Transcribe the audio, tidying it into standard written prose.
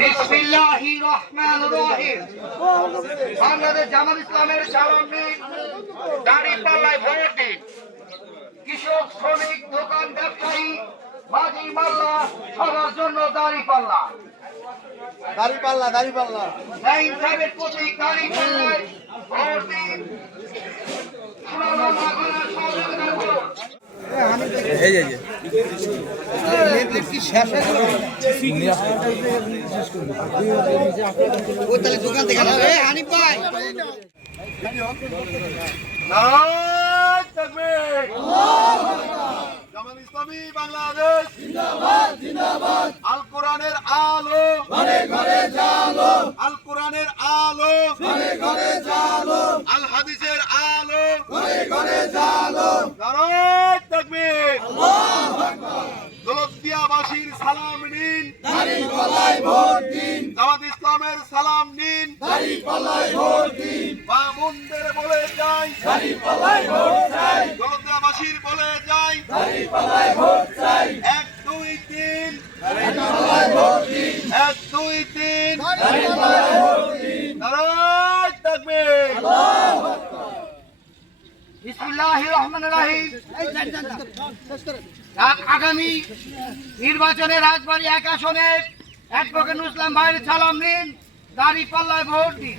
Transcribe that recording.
বিসমিল্লাহির রহমানির রহিম। বাংলাদেশ জামাত ইসলামের সালাম নিন, দাঁড়িপাল্লায় ভোট দিন। কৃষক, শ্রমিক, দোকান ব্যবসায়ী, মাঝি মাল্লা সবার জন্য দাঁড়িপাল্লা। দাঁড়িপাল্লা দাঁড়িপাল্লা ইনসাফের প্রতীক দাঁড়িপাল্লায় ভোট দিন। সুনাম মাগনার সহযোগিতা করুন। দোকান থেকে হানিফ ভাই জামাত ইসলামী বাংলাদেশ জিন্দাবাদ জিন্দাবাদ। আল কোরআনের আলো ঘরে ঘরে জালো, আল কোরআনের আলো ঘরে ঘরে জালো, আল হাদিসের আলো ঘরে ঘরে জালো। নারায়ে তাকবীর, আল্লাহু আকবার। দৌলতদিয়াবাসীর সালাম নিন, দাঁড়িপাল্লায় ভোট দিন। জামাত ইসলামের সালাম নিন, দাঁড়িপাল্লায় ভোট দিন। বামুনদের বলে যাই, দাঁড়িপাল্লায় ভোট চাই। দৌলতদিয়াবাসীর বলে যাই, দাঁড়িপাল্লায় ভোট চাই। 1 2 3 দাঁড়িপাল্লায় ভোট দিন। 1 2 3 দাঁড়িপাল্লায় ভোট দিন। নারায়ে তাকবীর, আল্লাহু আকবার। বিসমিল্লাহির রহমানির রহিম। আগামী নির্বাচনে রাজবাড়ী 1 আসনে অ্যাডভোকেট ইসলাম ভাইয়ের সালাম নিন, দাঁড়িপাল্লায় ভোট দিন।